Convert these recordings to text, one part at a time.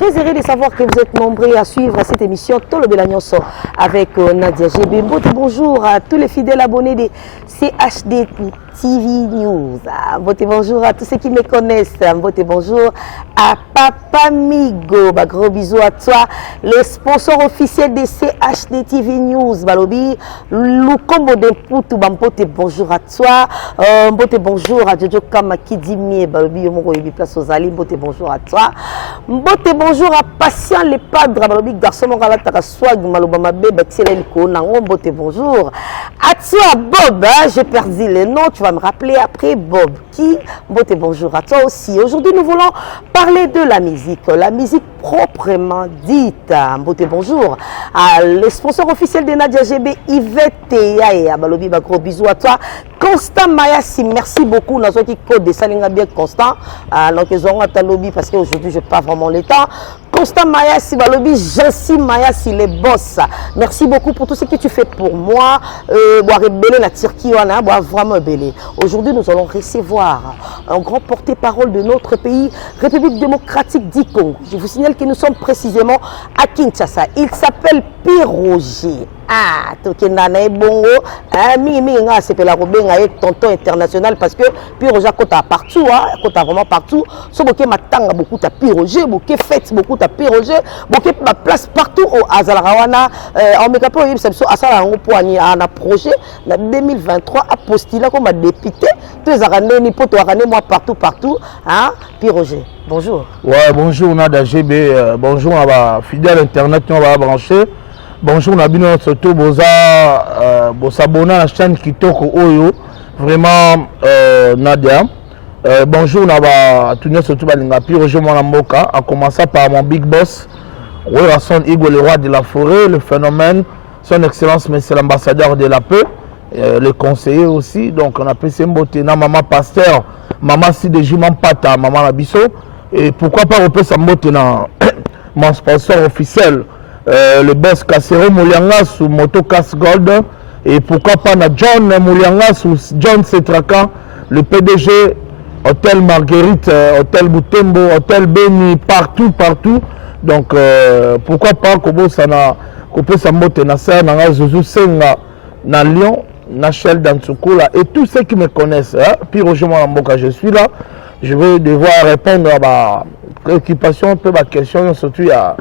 Très heureux de savoir que vous êtes nombreux à suivre cette émission Tolo Belagnoso avec Nadia GB. Bonjour à tous les fidèles abonnés de CHD TV News. Bonjour à tous ceux qui me connaissent. Bonjour à Papa Migo. Gros bisous à toi, le sponsor officiel de CHD TV News. Balobi, Lukombo de Poutou. Bonjour à toi. Bonjour à Jojo Kamakidimi. Balobi, Yomoro Yebi Place aux Ali. Bonjour à toi. Bonjour à Patient les Padres. Balobi, garçon Morala Swag. Malobama Bebe, Tsiel Kona. Bonjour à toi, Bob. J'ai perdu le nom. Tu vas me rappeler après, Bob. Qui? Bonjour à toi aussi. Aujourd'hui, nous voulons parler de la musique proprement dite. Bonjour à le sponsor officiel de Nadia GB, Yvette Yae. Balobi, gros bisous à toi. Constant Mayassi, merci beaucoup. Nous avons code de Salinga bien Constant. Donc, ils ont un lobby parce qu'aujourd'hui, je n'ai pas vraiment le temps. Constant Mayassi, Balobi, Jansi Mayassi, les boss. Merci beaucoup pour tout ce que tu fais pour moi. La Turquie, vraiment belé. Aujourd'hui, nous allons recevoir un grand porte-parole de notre pays, République démocratique du Congo. Je vous signale que nous sommes précisément à Kinshasa. Il s'appelle Piroger. Ah, Tokenana Bongo, c'est la Robin avec tonton international parce que Piroger kota partout, kota vraiment partout. So boké matanga beaucoup ta Piroger, boké fête beaucoup ta Piroger, boké ma place partout au Azalarawana. En mécapo yib sebso asala ngo poani na projet na 2023 a postulé comme député. Tous arane ni poto arane moi partout, hein, Piroger. Bonjour. Ouais, bonjour Nada GB, bonjour à la fidèle internet on va brancher. Bonjour Nabino surtout boza s'abonner à la chaîne Kitoko Oyo vraiment Nadia. Bonjour Naba tout le surtout balinga Piroger mon amboka à commencer par mon big boss Son Igor le roi de la forêt, le phénomène, son excellence monsieur l'ambassadeur de la paix, le conseiller aussi, donc on appelle Semboté na maman pasteur, maman si de Juman Pata, maman Nabiso, et pourquoi pas repasser Semboté na mon sponsor officiel. Le boss Kassero Moulianga sous Moto Casse Gold et pourquoi pas na John Moulianga sous John Setraka, le PDG Hôtel Marguerite, Hôtel Boutembo, Hôtel Beni, partout. Donc pourquoi pas Kobo Sana Kopo Sambote na Serre Zouzou Senga na Lyon, na Shell Dansukula et tous ceux qui me connaissent. Piroger Moulamboka, je suis là. Je vais devoir répondre à ma préoccupation, un peu ma question, surtout à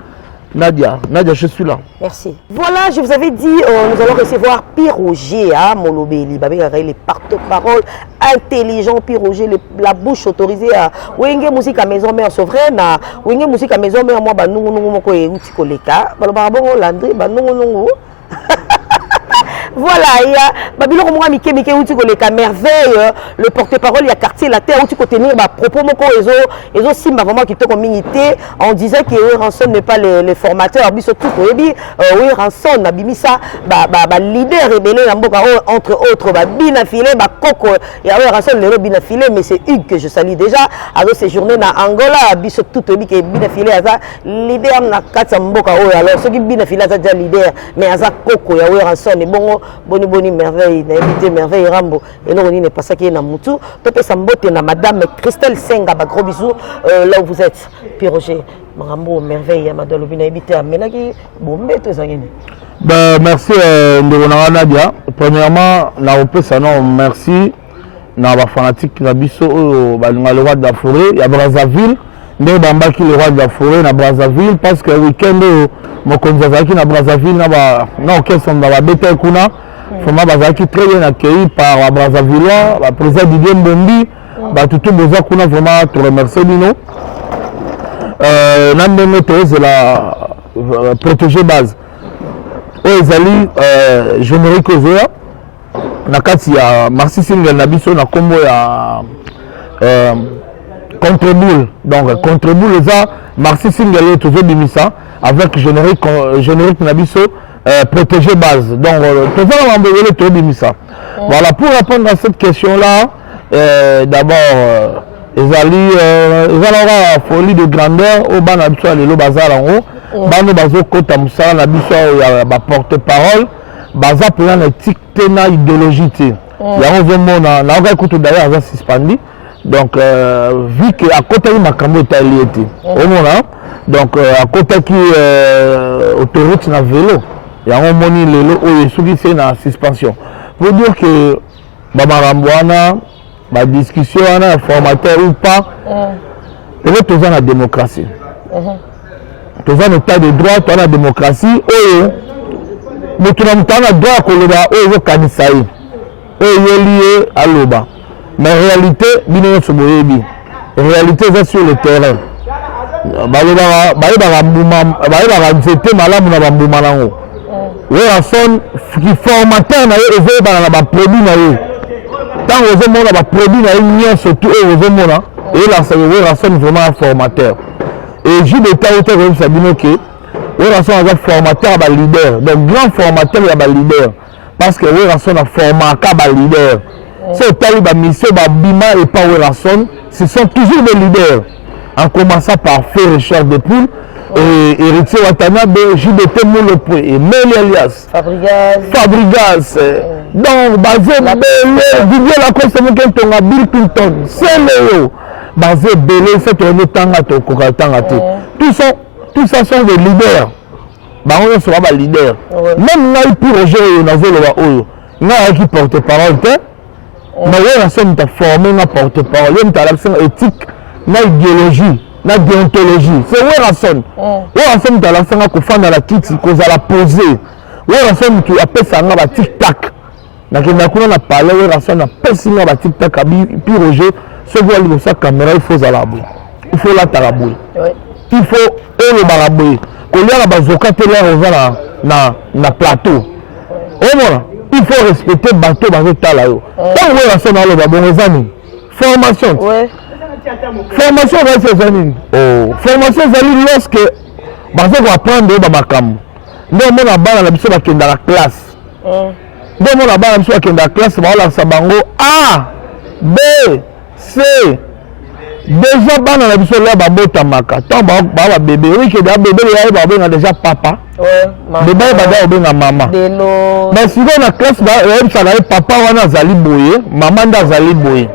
Nadia, je suis là. Merci. Voilà, je vous avais dit, nous allons recevoir Piroger, Molobeli, les porte-parole intelligent, Piroger, la bouche autorisée à Wenge musique à maison mère souveraine, Wenge musique à maison mère, moi, voilà, il y a Babylon Mike merveille, le porte-parole, il y a quartier la terre où tu peux tenir propos et aussi vraiment qui te communauté. On disait que Ranson n'est pas le formateur, mais surtout oui Ranson a mis ça leader rebelle entre autres Bina Filé, Coco, il y a Ranson le Bina Filé, mais c'est Hugues que je salue déjà. Alors séjourné dans Angola, biso tout que Bina Filé a leader na Katsamboka, alors ceux qui Bina Filé a déjà leader, mais à Coco, il y a Ranson et bon. Boni merveille, invité merveille Rambo. Et non, on n'est pas ça qui est dans Moutou. Topé Sambote na Madame Christelle Senga, gros bisous là où vous êtes. Piroger, Rambo merveille, Madame Lobina invité à Menagi, Bombe, tout ça. Merci de Nadia. Premièrement, merci na ba fanatique na biso le roi de la forêt, il y a Brazzaville, mais Bambaki le roi de la forêt na Brazzaville parce que week-end Mokonzazaki na Brazzaville na orchestre na ba Betel Kuna Foma Bazaki très bien accueilli par Brazzavillois, le président Didier Mbombi, tout besoin qu'on a vraiment te remercier Bino. Nandeme Thérèse la protégée base. Ezali générique Ozea, nakati ya Marcy Single Nabiso na combo ya contre-boule. Donc contre-boule ça Marcy Single toujours bimisa avec générique Nabiso. Protéger base. Donc, voilà, pour répondre à cette question-là, d'abord, ils ont folie de grandeur au ban habituel le bazar en haut. Bano bazo kota musala na biso ya ba porte-parole, baza pour une éthique tena idéologie. Ya on na ga kutu d'ailleurs a suspendu. Donc vu que à côté de makambo est lié. Au moment Donc à côté qui autoroute na vélo, il y a un moni lelo oyo soki c'est na suspension. Pour dire que Bamaramboana, la discussion wana formateur ou pas, peut-être tous en la démocratie. Tous en état de droit, tous en la démocratie. Mais tout le monde a droit à Koloba, oyo kanisai, oyo lié à l'oba. Mais en réalité, bino soboyebi. En réalité, c'est sur le terrain. Nzete malamu na bambuma nango. Son qui formateur na yo ezo bana na ba produit na yo. Tant ozo mona ba produit na yo nyo surtout ozo mona et là ça veut son vraiment un formateur. Et j'ai des tas autres comme ça bino que son un formateur ba leader. Donc grand formateur ya ba leader parce que son a format ka ba leader. C'est tali ba mission ba bima et pas son, ce sont toujours des leaders. En commençant par faire Richard de Poule et héritier Watanabe, JDT Moulepoué et Meli Elias, Fabregas, donc basé Didier Lacoste, Bill Clinton, c'est Léo, basé Belé, c'est tourné Tangato, Kokatangate. Tout ça sont des leaders. On sera des leaders. Même là, pour Roger, on a vu le Oyo. On a qui porte-parole, mais on a formé un porte-parole, on a l'accent éthique. Na idéologie, na déontologie. C'est Werason. Werason dans la fin qu'on fait dans la kiti, qu'on a la poser. Werason qui appelle ça na tic-tac. Na qui n'a parlé Werason a pesé na tic-tac à puis Roger, ce voit lui sa caméra il faut alabou. Il faut la tarabouer. Il faut le barabouer. Qu'on y a la bazoka télé na plateau. Voilà. Il faut respecter bateau bateau talayo. Quand Werason a le babon les formation. Formation formation lorsque on va apprendre nous on a dans la classe. Nous on a dans la classe, A, B, C. Déjà dans la biso là babotamaka. Tant bébé oui que bébé déjà papa. Bébé ba maman. Mais si dans la classe ça papa wana zali boye, maman da zali boye.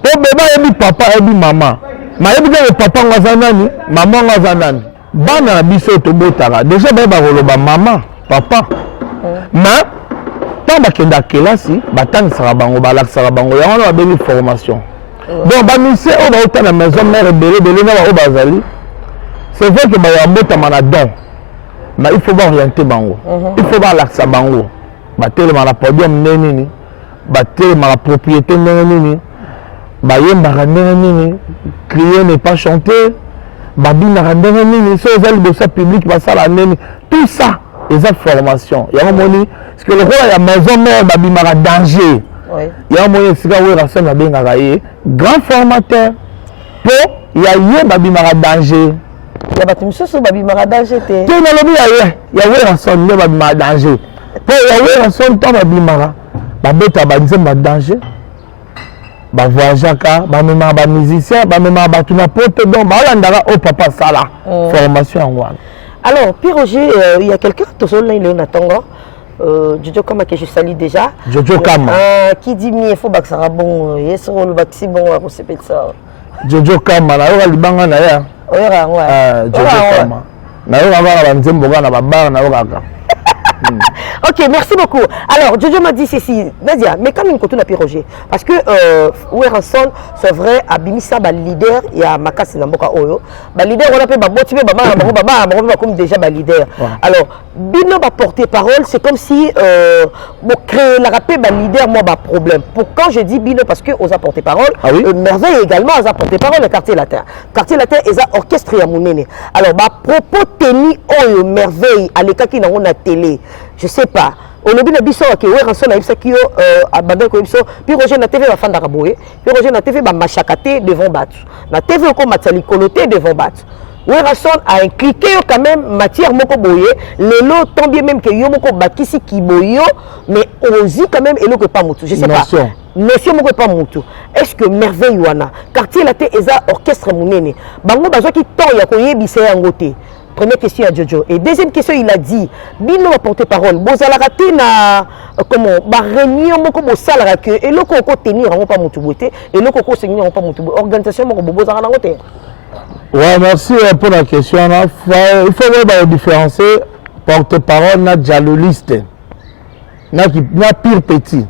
Bébé ebi papa ebi maman. Ma ebi le papa ngaza nani, maman ngaza nani. Bana biso to botara. Déjà ba koloba maman, papa. Mais tant ba kenda kelasi, batang sara bango balaksa bango ya wana ba formation. Donc ba mise o ba ota na maison mère belé na ba o bazali. C'est vrai que ba ya mbota manadon. Mais il faut pas orienter bango. Il faut pas laksa bango. Ba tellement la podium nini. Ba tellement la propriété nini. Bayemba nini, crier n'est pas chanter, babina nini, c'est les ça public, tout ça, les formation. Il y a un moment, parce que le roi il y a maison mère, babima danger. Il y a un moment, c'est quand la scène grand formateur, pour il y a babima danger. Il y a des choses qui babima danger. Il y a un son babima danger. Pour il y a un son temps babima, babeta babima danger. Ba voyagaka, ba mema ba musicien, ba mema ba tout n'importe donc ba landara au papa sala formation en one. Alors, puis Roger, il y a quelqu'un tout seul là il est en attendant. Jojo Kama que je salue déjà. Jojo Kama. Qui dit il faut que ça sera bon, yes le baxi bon à recevoir ça. Jojo Kama na yo libanga na ya. Oya ouais. Jojo Kama. Na yo va ba nzembo na ba bar na yo kaka. Ok, merci beaucoup. Alors, Jojo m'a dit ceci, Nadia, mais quand même, on a Roger, parce que Werason, c'est vrai, à Bimisa, leader, il y a Makasi Namboka Oyo, leader, on a fait motiver, comme déjà leader. Alors, Bino va porter parole, c'est comme si créer la rapé leader, moi, problème. Pourquoi je dis Bino? Parce que on a porté parole, Merveille également, on a porté parole, le quartier latin. Quartier latin, ils ont orchestré à Mounene. Alors, propos tenu Oyo, Merveille, à l'état qui n'a pas télé. Je sais pas. Au début de biso qui Werason a eu qui abandonné comme ça. Puis Roger na TV va faire d'araboé. Puis Roger na TV va machakater devant battu. Na TV encore matali coloté devant battu. Werason a impliqué quand même matière moko boye. Le lot tant bien même que yo moko bakisi ki boyo, mais aussi quand même et que pas mutu. Je sais pas. Notion moko pas mutu. Est-ce que merveille wana quartier la té eza orchestre munene. Bango bazo ki temps ya koyebisa yango te. Première question à Jojo. Et deuxième question, il a dit, Bino va porter parole. Bozala raté na comment ba réunion moko bo sala que et loko ko tenir en pas mutu boté et loko ko tenir en pas mutu organisation moko bozala na ngote. Ouais, merci pour la question. Il faut différencier porte-parole na dialogiste. Na pire petit.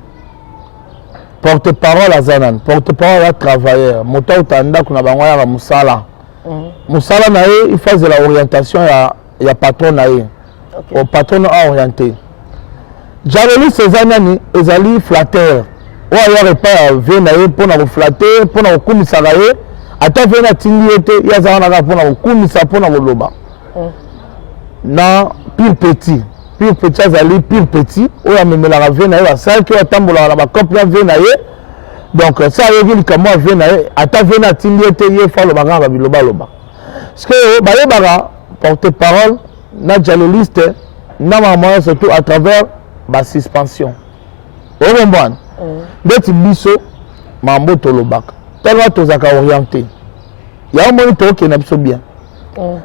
Porte-parole à Zanan, porte-parole à travailleur. Moto utanda kuna bangoya ba musala. Musala na il fait de la orientation ya patron na ye. Au patron a orienté. Dialogiste Zanani ezali flatteur. Ou alors pas vient pour na flatter, pour na komisa na ye. Ata vena tindi ete ya zana na pour na komisa pour na loba. Na pire petit azali pire petit oyo amemelaka ve na ye basalaki oyo atambolaka na bacope ya ve na ye donc so ayoki likambo ya ve na ye ata ve na atindi ete ye fa alobaka na babilobaloba parce que bayebaka porte-parole na dialogiste na mamoya surtout à travers basuspension okombwana ndeti biso mambo tolobaka tellement tozalaka orienté ya omoni tookende na biso bien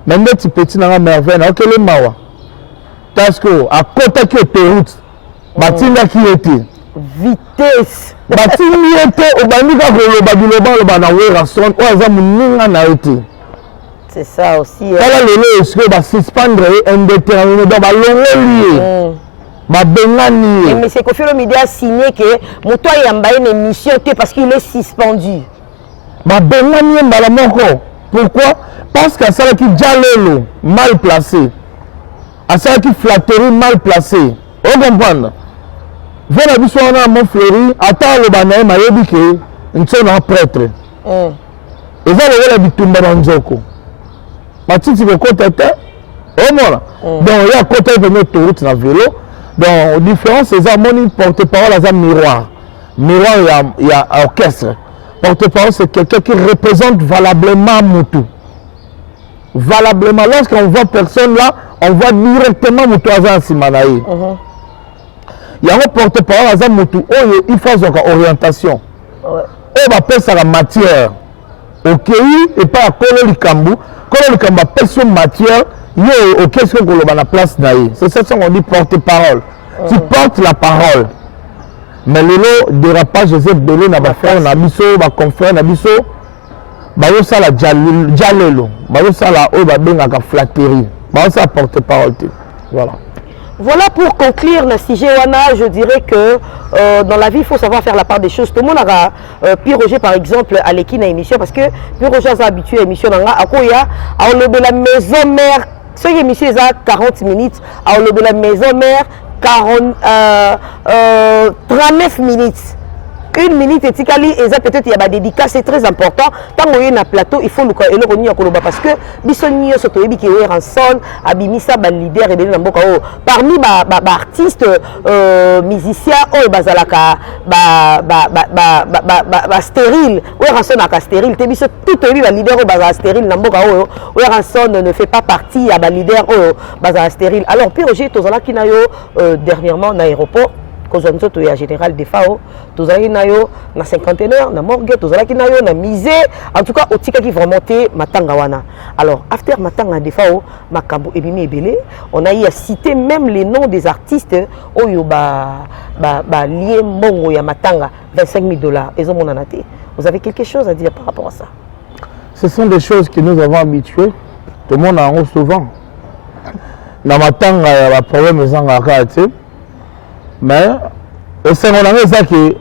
mais ndeti petit nanga merveille na okele mawa parce que à côté qui autoroute batinda qui était vitesse batindi était obandika koloba biloba na werason oyo aza moninga na été c'est ça aussi tala lelo eske basuspendre indéterminé donc balongoli ye babengani ye mais c'est Koffi Olomide a signé que moto ayamba une émission parce qu'il est suspendu babengani ye mbala moko pourquoi parce qu'asalaki dialelo mal placé asalaki flatterie mal placée on comprendre vena biso wana mo fleury ata aloba na ye mayebi ke nso na prêtre eza lokola bitumba na nzoko matiti kokota te omona donc ya kota epene autoroute na vélo donc différence eza moni porte-parole aza miroir ya orchestre porte-parole c'est quelqu'un qui représente valablement Moutou valablement lorsqu'on voit personne là on voit directement Moutou aza nsima na ye yango porte-parole aza Moutou oyo il faut zoka orientation oyo bapesaka matière okei epai ya kolo likambo apesi yo matière yo okesi koloba na place na ye c'est ça qu'on dit porte-parole tu portes la parole mais lelo dérapage eza ebele na bafrère na biso baconfrère na biso bazosala dialelo bazosala oyo babengaka flatterie bazosala porte-parole te Voilà pour conclure le sujet wana, je dirais que dans la vie il faut savoir faire la part des choses. Tout le monde a Pierre Roger par exemple à l'équipe émission parce que Pierre Roger est habitué à l'émission à Koya à enlever la maison mère. Ce qui émission est à 40 minutes à enlever la maison mère 39 minutes. Une minute et tikali et ça peut-être il y a des dédicaces, c'est très important. Tant qu'on est dans plateau, il faut le retenir parce que bisonnier se trouve qui est en sol, abimisa ba leader et dans boka parmi artistes musiciens oh bazalaka ba stérile ou ranson aka stérile te biso tout ba leader au bazala stérile dans boka ou ranson ne fait pas partie à ba leader au bazala stérile. Alors puis Roger tozala ki na yo dernièrement dans l'aéroport Kozonzo ya général de FAO, tozalaki na yo na cinquantenaire, na morgue, tozalaki na yo na misé, en tout cas otika qui vont monter matanga wana. Alors after matanga de FAO, makambo ebimi ebele, on a eu à citer même les noms des artistes oyo lié mbongo ya matanga $25 000. Ezo monanate. Vous avez quelque chose à dire par rapport à ça? Ce sont des choses que nous avons habitués. Tout le monde en a souvent. Na matanga ya ba problème ezanga te. Mais c'est que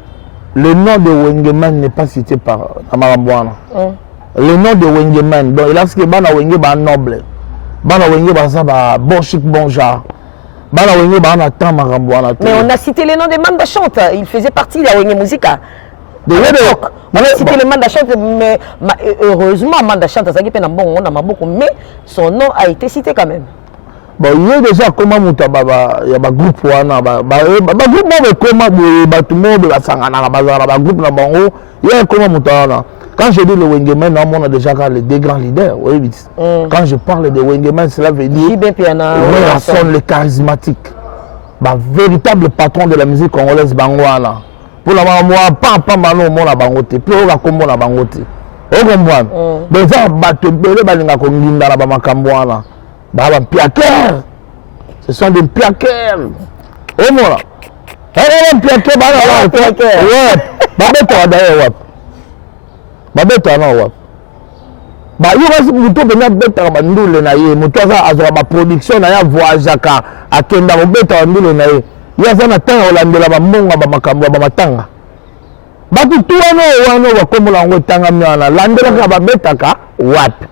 le nom de Wengeman n'est pas cité par Amarambouana. Le nom de Wengeman, donc il a ce que Bana Wenge est noble. Bana Wenge est bon chic, bon genre. Bana Wenge est tant Marambouana. Mais on a cité le nom de Manda Chante, il faisait partie de la Wenge Musica. On a cité le Manda Chante, mais heureusement Manda Chante, ça qui est un bon, on a beaucoup, mais son nom a été cité quand même. Bon, il y a déjà comment muta il y a un groupe wana groupe moi comment tout le monde la groupe na bango il y a comment muta wana quand je dis le Wengeman on a déjà les deux grands leaders oui quand je parle de Wengeman cela veut dire les charismatiques véritable patron de la musique congolaise bango wana pour la moi pas mano mon la bango te pour la combo na bango te o comprendre donc ça bato bele balinga ko nginda na ba makambo wana piaqueurs, ce sont des piaqueurs. Oh moi, un piaqueur, ba yo muto bena beta ba ndule na ye muto aza ba production na ya voyage ka akenda ko beta ndule na ye ya sana tanga olandela ba monga ba makambo ba matanga ba kutu wana wa komola ngo tanga mwana landela ka ba beta ka wapi.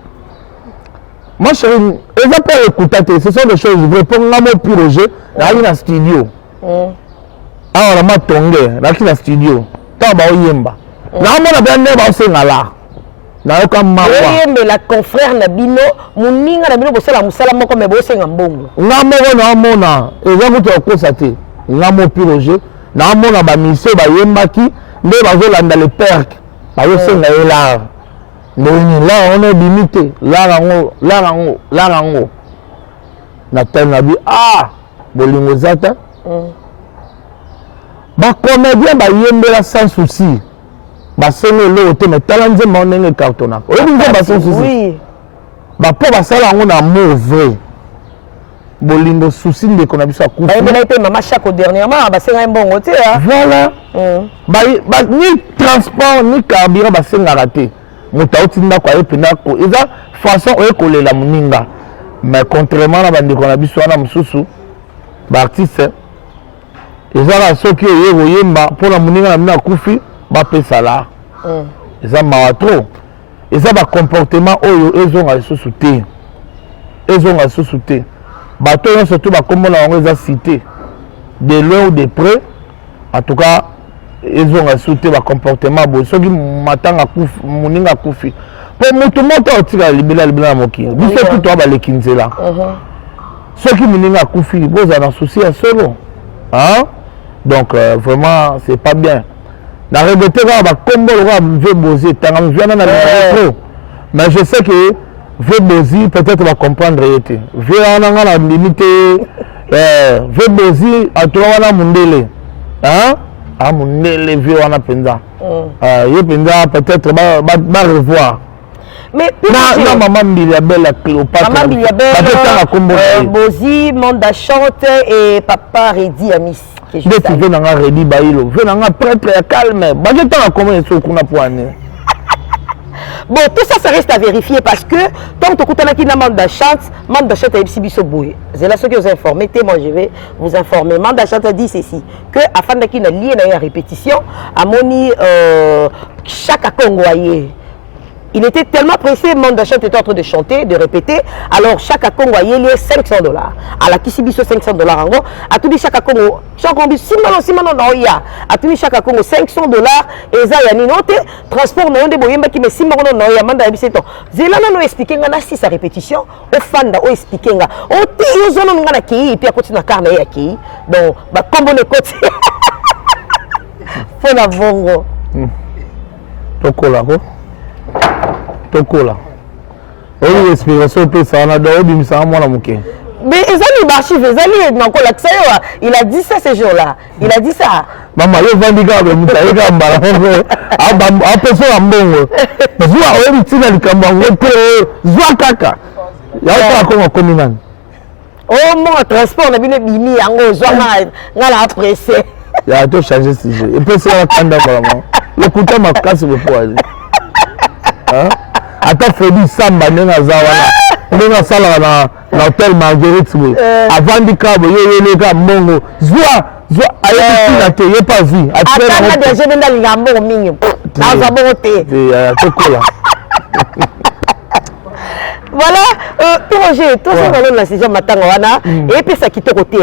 Moi chérie, ils n'ont pas écouté, ce sont des choses vraies. Pour moi, mon projet, là, il y a un studio. Ah, on a matongé, là, il y a un studio. Tant bah, on y est bas. Là, on a bien né, bah, c'est là. Là, on a mawa. Mais la confrère Nabino, mon ninga Nabino, c'est la moussala, moi, comme c'est un bon. Là, on a, ils ont constaté. Là, mon projet, là, on a une mission, bah, yembaki, mais bah, on a le perc. Bah, c'est là. Là, on est limité. Là, Nathan a dit, ah, bolingo zata. Bah, comédien, bah, yembela sans souci. Bah, c'est le thème, mais talent, c'est mon cartonnage. Bah, sans souci. Bah, pour ça, on a mauvais. Bolingo souci, de qu'on a vu ça couper. Bah, il a été maman chaque dernièrement, bah, c'est un bon côté. Voilà. Bah, ni transport, ni carburant, bah, c'est raté. Moutautinda kwa epinako eza façon oyekolela muninga mais contrairement à bandeko na biso na mususu ba artiste eza la soki yego yemba pona muninga na kufi ba pesa la eza mawatro eza ba comportement oyo ezonga lisusu te bato surtout ba komona ngo eza cité de loin ou de près en tout cas ils ont insulté le comportement bon ceux qui matanga kufi muninga kufi pour mutu moto otira libela moki biso tout toi ba lekinzela ceux qui muninga kufi boza na souci à solo hein donc vraiment c'est pas bien na regretter ba kombo le va bozi tanga viana na trop mais je sais que veut bozi peut-être va comprendre été veut ana na limite veut bozi atwa mundele hein à mon élevé on a penza peut-être va revoir mais non maman Biliabel Cléopâtre maman Biliabel Bozi Manda chante et papa Redi Amis tu veux n'anga Redi Bailo veux n'anga prêtre calme bah je t'en comment est-ce qu'on a poigné. Bon, tout ça, ça reste à vérifier parce que tant que tu as qui Manda chante est Sibiso Boué. C'est là ce que vous informez. Moi, je vais vous informer. Manda chante dit ceci que afin de qu'il y ait une répétition, à moni chaque Congolais. Il était tellement pressé, Manda chante était en train de chanter, de répéter. Alors chaque Congolais il y a $500. À la Kissibiso $500 en gros. À tout dit chaque Congo, chaque Congo, si maintenant non ya. À tout dit chaque Congo $500 et ça y a ninote transport non de boyemba qui me si maintenant non ya manda biseto. Zelana no expliquer ngana si sa répétition au fanda o expliquer nga. O ti yo zona ngana ki puis à côté na carne ya ki. Donc ba combo le côté. Faut la bongo. Tokola ko. Tokola. Et l'explication peut ça na do bimisa mwana muke. Mais ils ont les archives, il a dit ça ce jour-là. Il a dit ça. Maman, yo vandiga be mutaika mbala. A personne ambongo. Zwa o bitina likambango te zwa kaka. Ya pas comme communal. Oh mon transport na bino bimi yango zwa nga la pressé. Ya to changer sujet. Et puis c'est la kanda vraiment. Le kuta makasi be poazi. Hein? Ata Freddy Samba nena zawana. Nena sala na hôtel Marguerite we. Avant di kabo yo ka mongo. Zwa ayati te ye pas vu. Ata na déjà benda lingambo mingi. Na za bonté. Tokola. Voilà, Roger, tout ça dans la saison matanga wana et puis ça qui te côté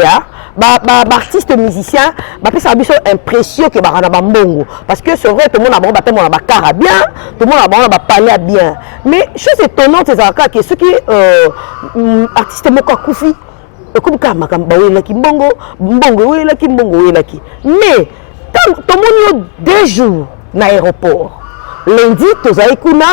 artiste musicien ça a une impression que ba na mbongo parce que c'est vrai tout le monde a battu mon bakara bien tout le monde a parlé bien mais chose étonnante c'est ça que ceux qui artiste moko kufi comme kama kamba wela ki mbongo wela ki mais tout le monde 2 jours na aéroport lundi tous aikuna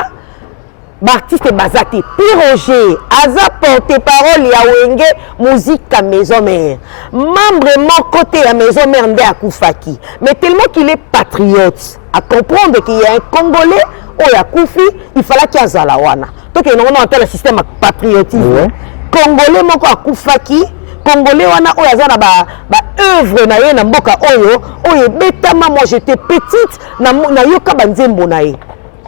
Baptiste Bazati, Roger, Aza porte-parole ya Wenge, musique à maison mère. Membre mon côté à maison mère Ndé Akoufaki. Mais tellement qu'il est patriote, à comprendre qu'il y a un Congolais, ou ya Koufi, il fallait qu'il y ait Zalawana. Donc il y a un système patriotisme. Congolais mon Akoufaki, Congolais wana oyo azana ba œuvre na ye na mboka oyo betama moi j'étais petite na yoka banzembo na ye.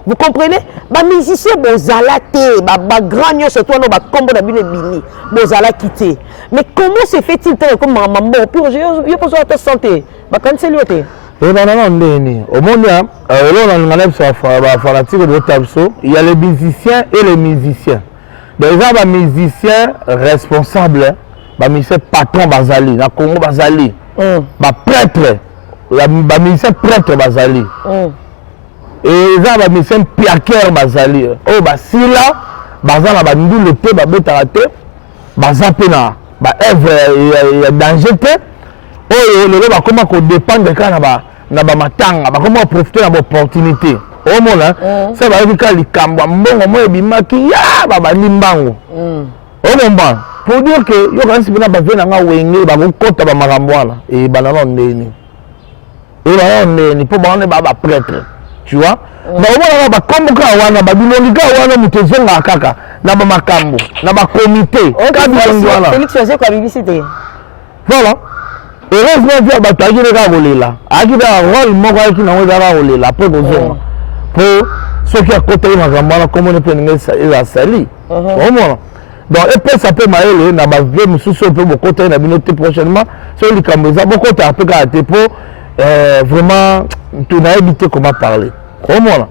Vous comprenez? Les musiciens, bozala te, grand nyo surtout no ba combo na bino bini, bozala quitté. Mais comment se fait-il comme maman puis je pense à ta santé. Ba cancel yote. Et non ndeni. Au monde là, on a sur fanatique de Tabso, il y a les musiciens et les musiciens. Déjà les musiciens responsables, les musiciens patrons bazali, na Congo bazali. Les prêtres, les musiciens prêtres bazali. Et les musiciens piaqueurs bazali. Oh basila, bazala bandu le thé, babeta te, bazapena, ba œuvre il y a danger te. Oh le ba comment qu'on dépend de quand na ba matanga, ba comment profiter de l'opportunité. Oh mon là, ça va être likambo mbongo mo ebimaki ya ba limbango. Oh mon ban, pour dire que yo quand sibina ba vena nga wenge ba ko kota ba makambo wana et banana ndeni. Et là on est pour ba prêtre. Tu vois? Ba on ba komboka wana ba bilolika wana mutezonga kaka na ba makambo, na ba comité. Félix faisait quoi publicité? Voilà. Heureusement il y a batagi de gagolela. Aki da rôle moko qui na weza gagolela après bozonga. Pour ceux qui à côté makambo wana comme on peut ngesa eza sali. Vraiment. Donc et puis ça peut maele na ba vie mususu peut côté na binoté prochainement sur les caméras ça beaucoup ta peu gâté pour vraiment tu n'as évité comment parler. Comment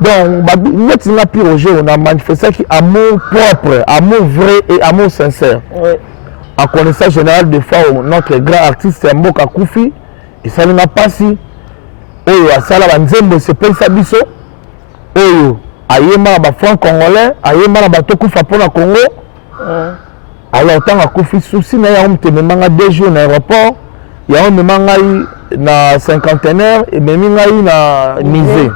donc maintenant la pire au jeu on a manifesté qui amour propre, amour vrai et amour sincère. En connaissance générale de fois notre grand artiste Mboka Koufi et ça n'a pas si oyo asala banzembo se pesa biso oyo ayema ba franc congolais ayema na bato kufa pona Congo. Alors tant à Koufi souci na ya mtememanga 2 jours na aéroport ya memanga na cinquantenaire et meminga na musée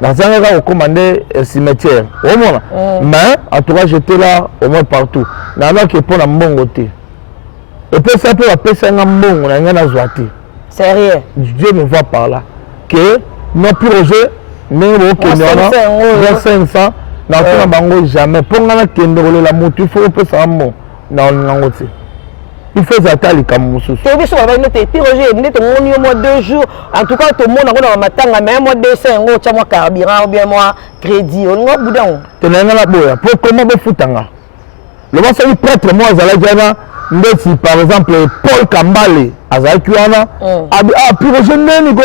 na zanga ko commander cimetière au moins mais en tout cas j'étais là au moins partout na na que pour na mbongo te et puis ça peut appeler ça na mbongo na ngana zwati sérieux Dieu me voit par là que non projet mais au Kenya 500 na pas bango jamais pour ngana kendolo la motu faut peut ça mo na ngoti il faut attendre comme mususu to biso ba note projet ndete moni au moins 2 jours en tout cas tout le monde na matanga mais moi 200 ngo cha moi carburant ou bien moi crédit on ngo boudon tenanga la boya pour comment be futanga le va se prêtre moi zala jana ndeti par exemple Paul Kambale azaki wana projet neni go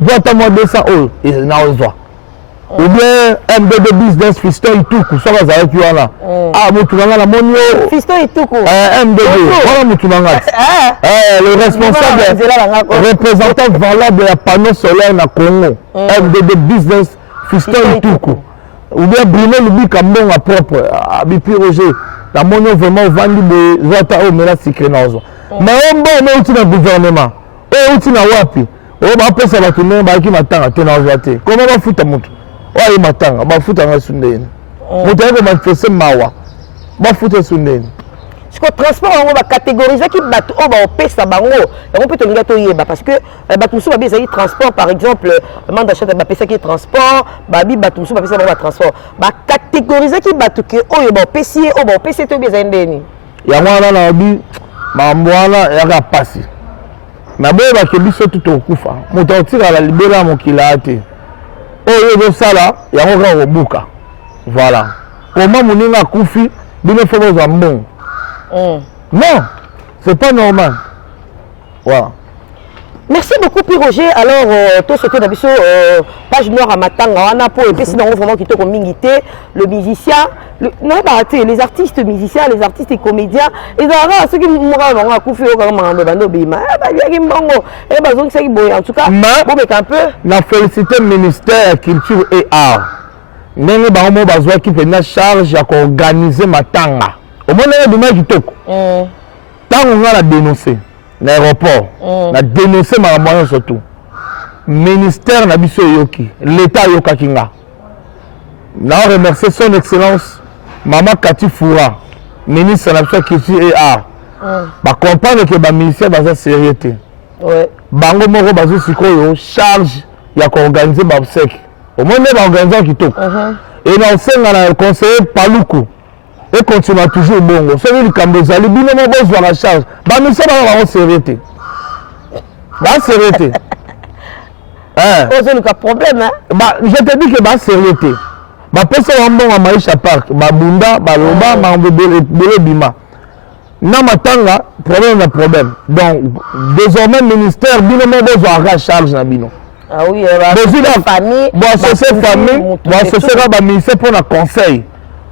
doit moi 200 euros et na ozwa ou bien MBD business fiston ituku so bazaki wana mutu nanga na monio fiston ituku MBD voilà mutu nanga le responsable représentant valable ya panneau solaire na Congo MBD business fiston ituku ou bien Bruno Lubika mbonga propre bipi Roger la monio vraiment vandi de zata o mela secret nazo mais on bon uti na gouvernement uti na wapi ba pesa batu ne ba ki matanga te na ozate comment ba futa mutu oyo matanga ba futa nga sundeni mutu ko manifester mawa ba futa sundeni siko transport on va catégoriser qui batu on va pesa bango on peut te linga to yeba parce que batu musu ba bisa transport par exemple demande d'achat ba pesa qui transport ba bi batu musu ba pesa ba transport ba catégoriser qui batu que oyo ba pesier o ba pesier to bisa ndeni ya mwana na bi mambwana ya ka pasi na boye ba ke biso tout okufa mutu otira la libera mokila ate oyo zo sala yango ka obuka voilà comment moninga kufi bino fo boza mbongo non c'est pas normal voilà. Merci beaucoup Puis Roger. Alors tout ce que tu as vu page noire à Matanga wana po et puis sinon vraiment qui te communité le musicien non bah les artistes musiciens les artistes et comédiens et là ceux qui m'ont vraiment couffé au grand mando bando bima bah il y a mbongo et bah donc c'est boy en tout cas bon mais un peu la félicité ministère culture et art ndenge ba mo bazwa qui prend charge ya organiser Matanga au moins il y a des gens qui toko tant on a dénoncé l'aéroport na dénoncer ma moyen surtout ministère na biso yoki l'état yoka kinga na remercier son excellence maman Kati Foura ministre de la culture et art ba comprendre que ba ministère dans sérieuté bango moko bazo sikoyo charge ya ko organiser ba obsèque au moins ba organiser kitoko et na senga na conseiller Paluku et continue toujours bongo celui du Cambozali bino mo besoin la charge ba ministère ba sérieuté ba sérieuté ozoluka problème je te dis que basérieuté bapesa bambongo maisha park babunda baloba mabele bima na matanga problème na problème donc désormais ministère bino mo bozwaka charge na bino famille boassocie baministère mpo na conseil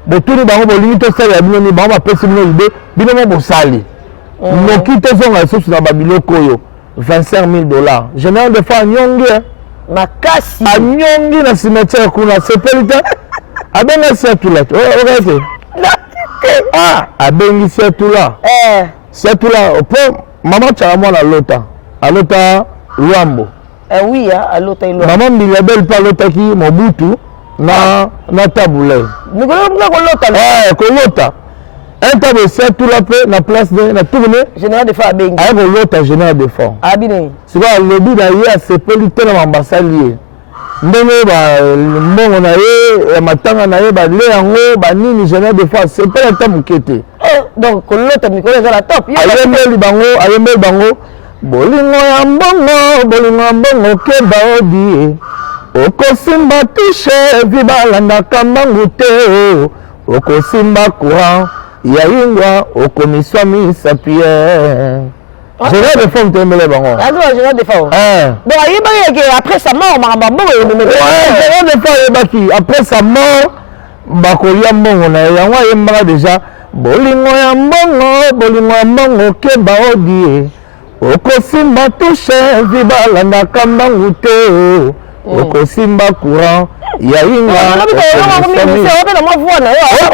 botuni bango bolingi tosala ya bino ni bango bapesi bino ide bino mo bosali noki tozonga lisusu na babiloko oyo $25,000 général de fois anyongi makasi anyongi na cimetière kuna sepeli te abenga siatula okete abengi siatula siatula po mama tyaka mwana alota lwambo mama mbilabel mpe alotaki mobutu na tabule kolota un table siatula mpe na place na tourne général de fois abengi aye kolota général de fois sikoyo alobi na ye asepeli te na mambasali ye ndenge mbongo na ye ya matanga na ye bale yango banini général de fois asepeli ata moke te donc kolota mikolo eza na top ayembeli bango bolingo ya mbongo keba odi okosimba tushe vibalandaka mbangu te okosimba courant yaingwa okomiswa misapie général de forme tembele bango général de forme donc ayebaki après sa mort makambo général de forme ayebaki après sa mort bakolia mbongo na ye yango ayembaka déjà bolingo ya mbongo keba odi okosimba tushe vibalandaka mbangu te okosimba courant yainga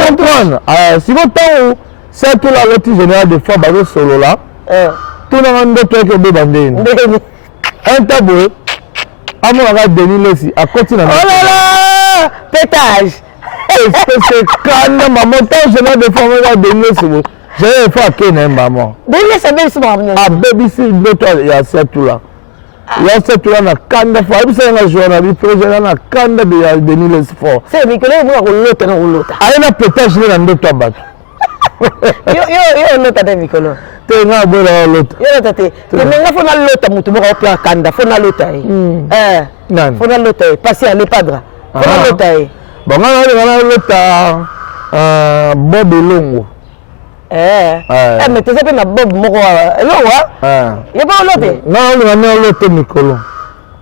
comprendre siko ntango satula loti général de fois bazosolola tunanga ndoto yake obeba ndeni un boye amonaka denis lesi akoti na pétage kanda mama ntango général de fois amonaka denis lesi boye général de fois akei na ye mama abebisi ndoto ya satula ya setula na kanda fo abisa nga journal bi projet na kanda de ya Denis Lesfort c'est mikolo mo ko lota aye na pétage na ndoto bato yo lota de mikolo te nga bola lota yo lota te nga fo na lota mutu mo ko plan kanda fo na lota nan fo na lota passer à l'epadra fo na lota bon nga lota Bob Elongo mais tu sais na Bob moko elongo ya ba lote nga lote mikolo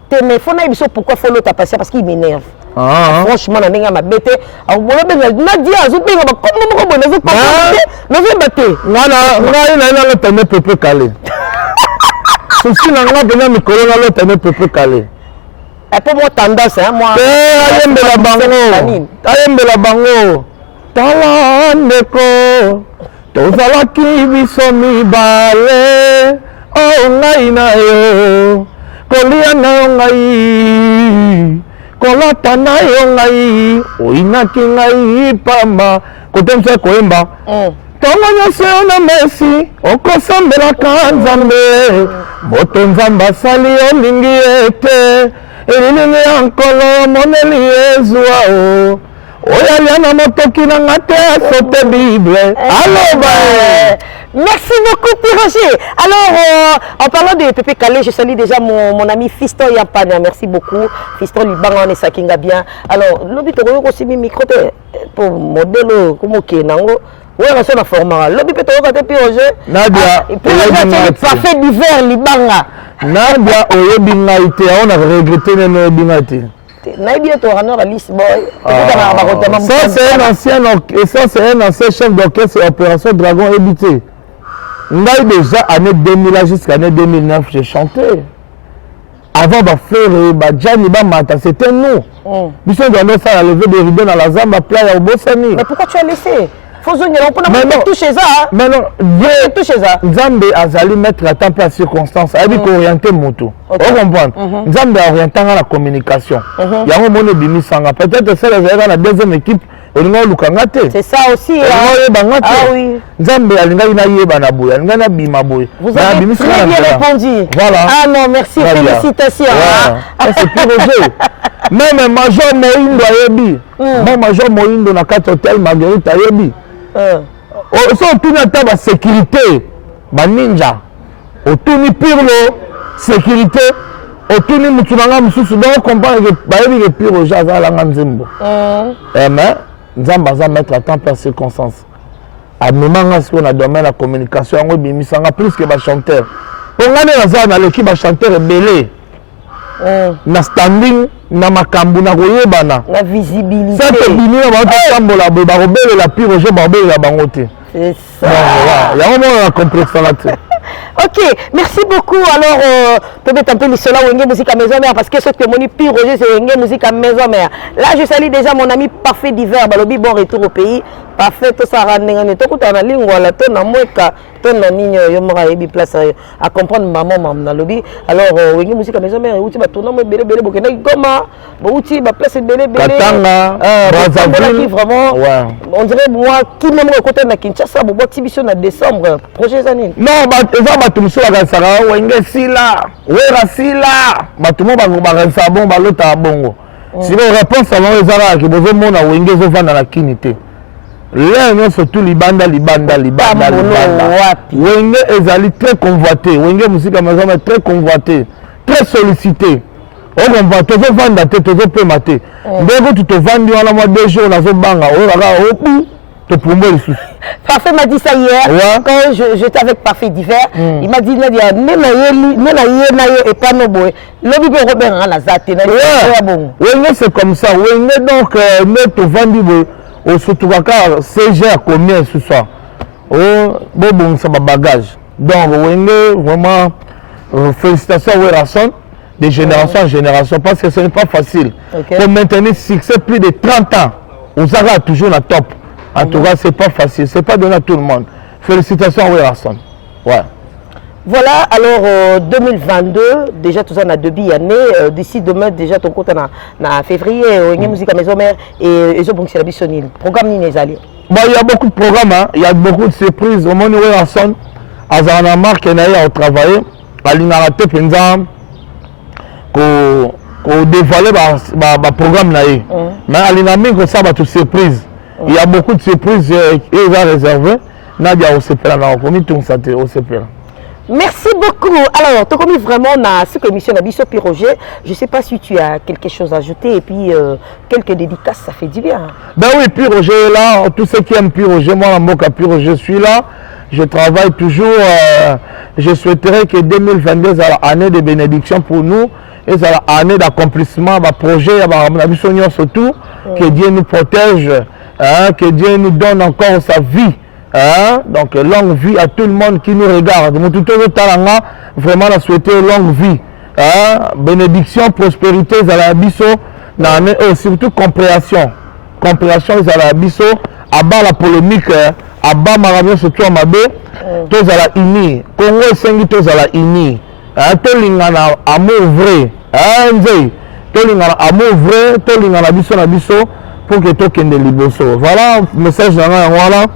te mais faut na biso pourquoi faut l'autre passer parce qu'il m'énerve franchement na ndenge mabete bolobe na dia azobenga bakombo moko boye nazobate na lote ne pepe kale souci na nga pena mikolo na lote ne pepe kale po mo tendance moi ayembela bango tala ndeko tozalaki biso mibale o ngai na yo kolia na yo ngai kolata na yo ngai oinaki ngai pamba kotemisa koyemba ntongo nyonso yo na mesi okosambelaka nzambe moto nzambe asali yo mingi ete elilingi ya nkolo moneli ezwa o oyalia na motoki na nga te asote bible aloba merci beaucoup Roger. Alors en parlant de Pépé Calé, je salue déjà mon ami Fiston Yampana, merci beaucoup Fiston Libango ne sakinga bien. Alors lobi to ko aussi mi micro pour modèle comme kenango ouais on se la forma lobi to ko te Roger Nadia parfait d'hiver Libanga Nadia oyebi ngai te on a regretté ne binga te ça c'est un ancien chef d'orchestre Opération Dragon Évité. Déjà année 2000 jusqu'à année 2009 j'ai chanté. Avant Gianni Bamata, c'était nous. Nous sommes dans ça à lever des rideaux dans la Zamba playa au Bossani. Mais pourquoi tu as laissé? Mais non, Nzambe azali mettre la tempe à circonstance, elle dit qu'orienter moto. On comprend. Nzambe a orienté la communication. Il y a un moment bimi sanga. Peut-être c'est la deuxième équipe. C'est ça aussi. Ah oui. Nzambe alinga ina yeba na boya, alinga na bima boya. Vous avez très bien répondu. Voilà. Ah non, merci, félicitations. C'est plus Roger. Même Major Moindo ayebi. Même Major Moindo na 4 hôtel Marguerite ayebi. So tuni ata ba sécurité ba ninja otuni pirlo sécurité otuni mutu nanga mususu donc comprendre que bayebi que Pi Roger azalanga nzembo mais nzambe aza mettre à temps par circonstance amemanga sikoyo na domaine ya communication yango ebimisanga plus que bachanteur mpo ngani naza naleki bachanteur ebele na standing na makambo na koyebana na visibilité sate bimi na baototambola boye bakobelela Pi Roger bakobelela bango te yango mona na complexe na te. Ok, merci beaucoup. Alors, peut-être un peu cela Wenge Musique à Maison Mère parce que ce que mon Pi Roger c'est Wenge Musique à Maison Mère. Là, je salue déjà mon ami Parfait d'hiver, Balobi, bon retour au pays. Parfait, tout ça rend tout à la ligne voilà, tout na moika, tout na nigne yomora ebi place à comprendre maman na lobby. Alors, Wenge Musique à Maison Mère, outi ba tourna mo belé belé bokena goma, bo outi ba place belé belé. Katanga, Brazzaville, vraiment. On dirait moi qui même côté na Kinshasa, bo exhibition en décembre, projet zanine. Non, eza bato mosusu bakanisaka wenge sila wera sila bato mo bakanisa bongo balotaka bongo siko réponse yango eza kaka bozomona wenge ezovanda na kini te lere nyonso tu libanda wenge ezali très convoité wenge musika mazama très convoité très sollicité okomva tozovanda te tozopema te ndenge tu tovandi wana mwa 2 jours nazobanga oyo kaka opu. Parfait m'a dit ça hier, quand j'étais avec Parfait d'hiver, il m'a dit Nadia, et pas nos boys. L'objet de Robert à la zate, c'est comme ça. Oui, donc, notre vendu au Sotoukaka, CG à combien ce soir? Oh, bon, ça va bagage. Donc, vraiment, félicitations à Werasson, de génération en génération, parce que ce n'est pas facile. Pour maintenir ce succès plus de 30 ans, on sera toujours la top. En tout cas, c'est pas facile, c'est pas donné à tout le monde. Félicitations à Werasson. Ouais. Voilà, alors 2022, déjà tout ça on a 2 années, d'ici demain déjà ton compte en février, il y a musique à Maison Mère et ils ont la Bissonine. Programme ni les alliés. Bon, il y a beaucoup de programmes, hein. Il y a beaucoup de surprises. Au moment où Werasson, Azana Marc et Naïa ont travaillé, à l'Inarate Penza, qu'on dévoilait le programme Naïa. Mais à l'Inamik, ça va toute surprise. Il y a beaucoup de surprises et ils ont réservé. Nadia au CPR, on a promis tout ça au CPR. Merci beaucoup. Alors, tu as commis vraiment ce que l'émission Nabiso Pi Roger. Je ne sais pas si tu as quelque chose à ajouter et puis quelques dédicaces, ça fait du bien. Ben oui, Pi Roger est là. Tous ceux qui aiment Pi Roger, moi, à Pi Roger, je suis là. Je travaille toujours. Je souhaiterais que 2022 soit l'année de bénédiction pour nous. Et c'est l'année d'accomplissement, de projet, surtout. Que Dieu nous protège. Hein, que Dieu nous donne encore sa vie. Hein? Donc longue vie à tout le monde qui nous regarde. Vraiment la souhaiter longue vie. Hein? Bénédiction, prospérité, Zalabiso, surtout compréhension. Compréhension, Zalabiso, abat la polémique, abat Maravio surtout à Mabé, tous à la ini. Congo et Sengi, tous à la ini. Tolingana amour vrai. Tolingana amour vrai, Tolingana biso na biso. Pour que tu aies des liboso. Voilà, message dans voilà.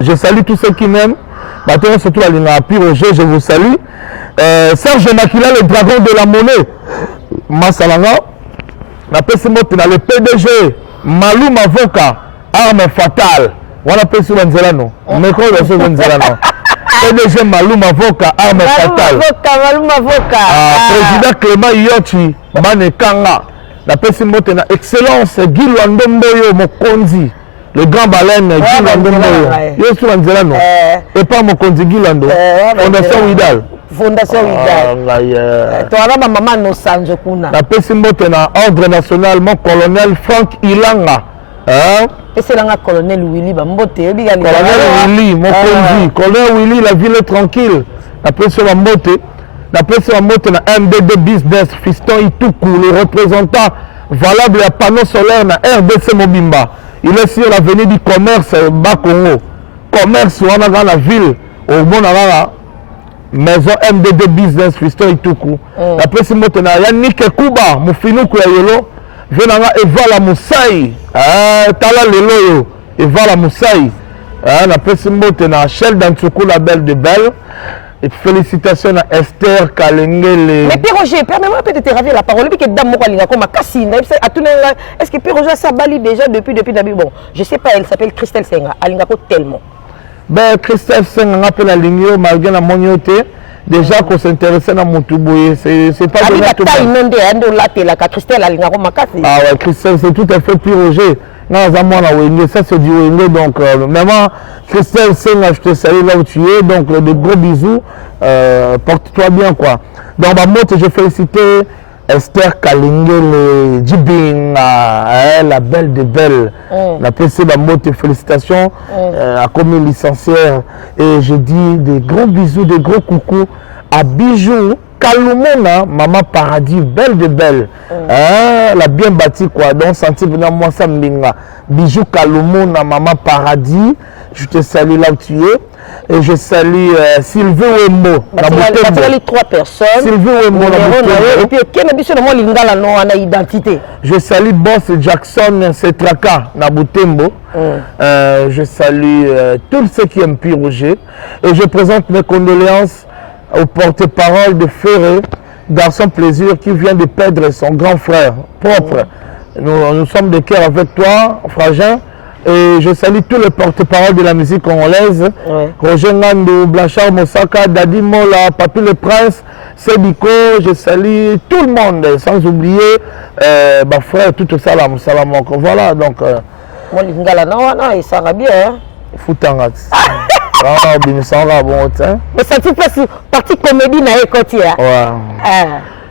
Je salue tous ceux qui m'aiment. Maintenant, surtout à l'Ina Pi Roger, je vous salue. Serge Makila, le dragon de la monnaie. Massalanga. On appelle ce mot le PDG. Malou Mavoka. Arme fatale. On appelle ce Wenzerano. Mais quoi, c'est Wenzerano? PDG Malou Mavoka. Arme fatale. Malou Mavoka. Président Clément Yoti. Manekanga. La personne est une excellence, Guy Luandomboyo, Mokonzi, le grand baleine, Guy Luandomboyo. Je suis Anzelano. Et pas Mokonzi, Guy Luando. Fondation Widal. Fondation Widal. Tu as ma maman no sanjo kuna. La personne est un ordre national, mon colonel Frank Ilanga. Et c'est là colonel Willy Bambote. Colonel Willy, Mokonzi. Colonel Willy, la ville est tranquille. La personne est Bambote. La personne est un MDD Business, Fiston Ituku, le représentant valable à panneau solaire dans RDC Mobimba. Il est sur l'avenue du commerce bas Congo. Commerce, on a dans la ville, au bon maison MDD Business, Fiston Ituku. La personne est Yannick Kuba, Moufinuku Yayelo, Venanga Eva la Moussaï, Tala Lelo, Eva la Moussaï. La personne est Shell Dantsuku, la belle de Belle. Et félicitations à Esther Kalengele. Mais Pi Roger, permets-moi peut-être de te ravir la parole. Est-ce que Pi Roger s'abalit déjà depuis bon, je ne sais pas, elle s'appelle Christelle Senga. Alingako tellement. Ben, Christelle Senga, appelle la ligne, malgré la monioté. déjà qu'on s'intéressait à Moutouboye, c'est pas donné à tout le monde. Christelle, ah ouais, Christelle, c'est tout à fait plus Roger. Non, ça c'est du Wenge, donc maman, Christelle, je te salue là où tu es, donc de gros bisous, porte-toi bien quoi. Donc moi, je félicite Esther Kalingele, Djibin, la belle de belle. La PC Bamote, félicitations à comme licenciaire. Et je dis des gros bisous, des gros coucous à Bijou, Kalumona, Maman Paradis, belle de belle. La bien bâtie quoi. Donc, senti venir moi ça m'inga. Bijou Kalumona, Maman Paradis. Je te salue là où tu es. Et je salue Sylvie Wembo. Les 3 personnes. Sylvie Wembo. Et puis, quel est l'identité? Je salue Boss Jackson Setraka Nabutembo. Je salue tous ceux qui aiment Roger. Et je présente mes condoléances au porte-parole de Ferré, garçon plaisir qui vient de perdre son grand frère propre. Nous sommes de cœur avec toi, Fragin. Et je salue tous les porte-parole de la musique congolaise. Roger Ngandou, Blanchard Mosaka, Dadi Mola, Papi le Prince, Sebiko. Je salue tout le monde, sans oublier ma frère, tout ça là, voilà, donc. Moi, il sera bien. Foutangat. Mais ça te passe partie comédie na écotia.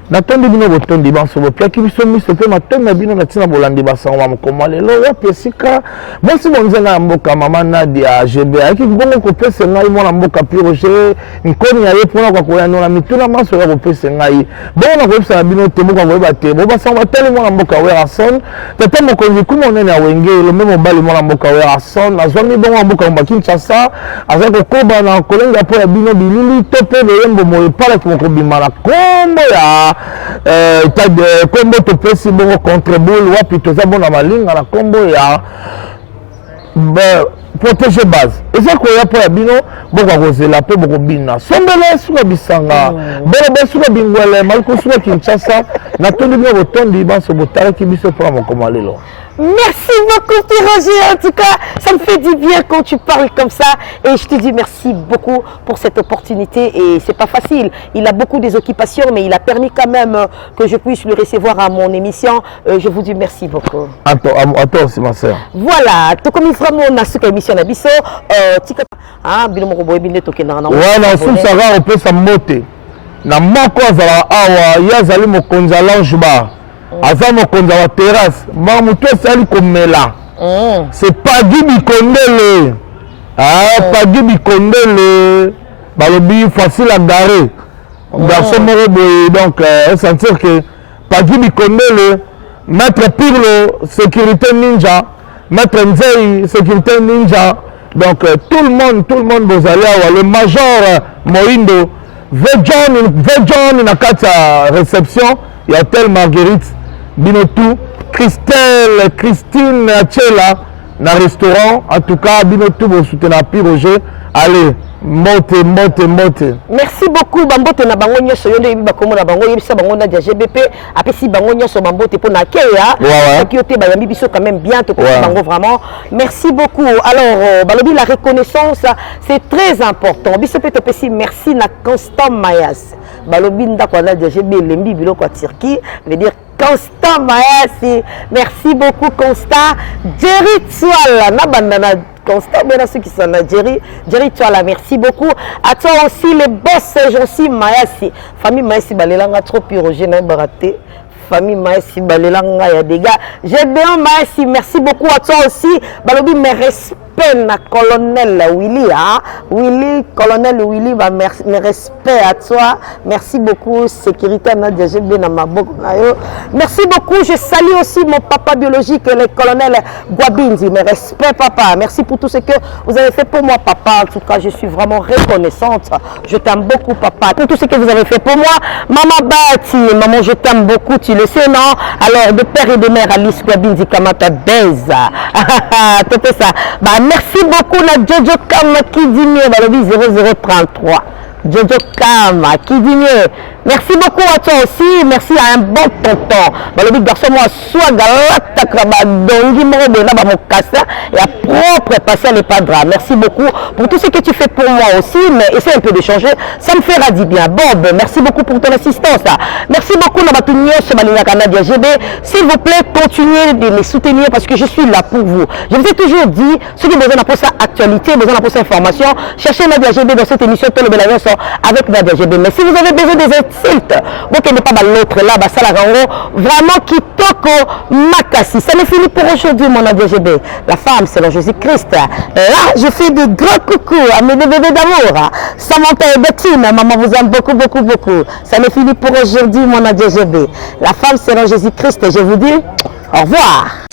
Natondi bino botondi banso boplaki biso miso pe matonga bino na tina bolandi basangwa mokoma lelo wapi esika bosi bonzenga ya mboka mama Nadia GB aki bongo kopesa ngai mwana mboka pi Roger nkoni ya ye mpona kwa koyano na mituna maso ya kopesa ngai bongo na kopesa na bino te moko koyeba te bo basangwa tele mwana mboka Werason tata mokonzi kuma onene ya wenge lombe mobali mwana mboka Werason azwami bongo mboka mba Kinshasa aza kokoba na kolenga po ya bino bilili to pe beyembo moyo pala kimokobima na kombo ya kombo topesi bongo contre boule wapi toza bona malinga na kombo ya protéger base eza koya po ya bino boko kozela pe boko bina sombele suka bisanga bolo suka bingwele maliko suka Kinshasa na tondi bino botondi banso botaraki biso pour mokoma lelo. Merci beaucoup, Roger. En tout cas, ça me fait du bien quand tu parles comme ça. Et je te dis merci beaucoup pour cette opportunité. Et c'est pas facile. Il a beaucoup des occupations, mais il a permis quand même que je puisse le recevoir à mon émission. Je vous dis merci beaucoup. Attends, c'est ma soeur. Voilà. Tout comme il fera mon émission à Bisso. Voilà, sous Sarah, on peut s'amoter. Na moko azala awa yazali mokonza lounge bar. Aza mokonza wa terrasse. Ma muto sali komela. C'est Pagi Bikondele. Pagi Bikondele. Balobi facile à garer. Garçon moro boy donc sentir que Pagi Bikondele Maître Pirlo sécurité ninja, Maître Nzei sécurité ninja. Donc tout le monde vous allez avoir le major Moindo Vejon na kata réception, il y a tel Marguerite Binotou, Christine Achela na restaurant, en tout cas Binotou vous soutenez Pi Roger, allez mote. Merci beaucoup Bambote na bango nyoso yo ndebi bakomo na bango yebisa bango na GBP apesi bango nyoso Bambote pour na keya qui ote ba yambi biso quand même bien to bango vraiment. Merci beaucoup. Alors balobi la reconnaissance c'est très important. Biso peut pesi merci na Constant Mayas. Balobi ndako na GBP lembi biloko ya Turquie veut dire Constant Mayas. Merci beaucoup Constant. Jerry Tswala na bandana Constant, bien à ceux qui sont là, Jerry, tu as la merci beaucoup. À toi aussi, les boss, Jonsi Mayasi. Famille Mayasi, Balelanga, trop pyrogène, baraté. Famille Mayasi, Balelanga, il y a des gars. J'ai bien Mayasi, merci beaucoup à toi aussi. Balobi, mes respects na colonel Willy, hein? Willy, colonel Willy, bah, mes respects à toi. Merci beaucoup, sécurité, merci beaucoup. Je salue aussi mon papa biologique, le colonel Guabinzi. Mes respects, papa. Merci pour tout ce que vous avez fait pour moi, papa. En tout cas, je suis vraiment reconnaissante. Je t'aime beaucoup, papa. Pour tout ce que vous avez fait pour moi, maman Bati, maman, je t'aime beaucoup, tu le sais, non? Alors, de père et de mère, Alice Guabinzi, Kamata Beza. Tout ça. Bah, merci beaucoup, la Jojo Kama qui dit mieux, 0033. Jojo Kama qui dit mieux. Merci beaucoup à toi aussi. Merci à un bon tonton. Le garçon, moi, soit galata, dongi, et à propre passer à l'EPADRA. Merci beaucoup pour tout ce que tu fais pour moi aussi. Mais essaie un peu de changer. Ça me fera du bien. Bob, merci beaucoup pour ton assistance. Merci beaucoup, Nadia GB. S'il vous plaît, continuez de les soutenir parce que je suis là pour vous. Je vous ai toujours dit, ceux qui ont besoin de ça actualité, besoin de information, cherchez Nadia GB dans cette émission Tolo Belagnon avec Nadia GB. Mais si vous avez besoin des insultes, vous ne pas l'autre là, ça la vraiment qui toque Makassi. Ça n'est fini pour aujourd'hui, mon Nadia GB. La femme, c'est le Jésus-Christ. Là, je fais des gros coucou à mes bébés d'amour. Samantha et Bettine, maman vous aime beaucoup, beaucoup, beaucoup. Ça n'est fini pour aujourd'hui, mon Nadia GB. La femme, c'est le Jésus-Christ. Je vous dis au revoir.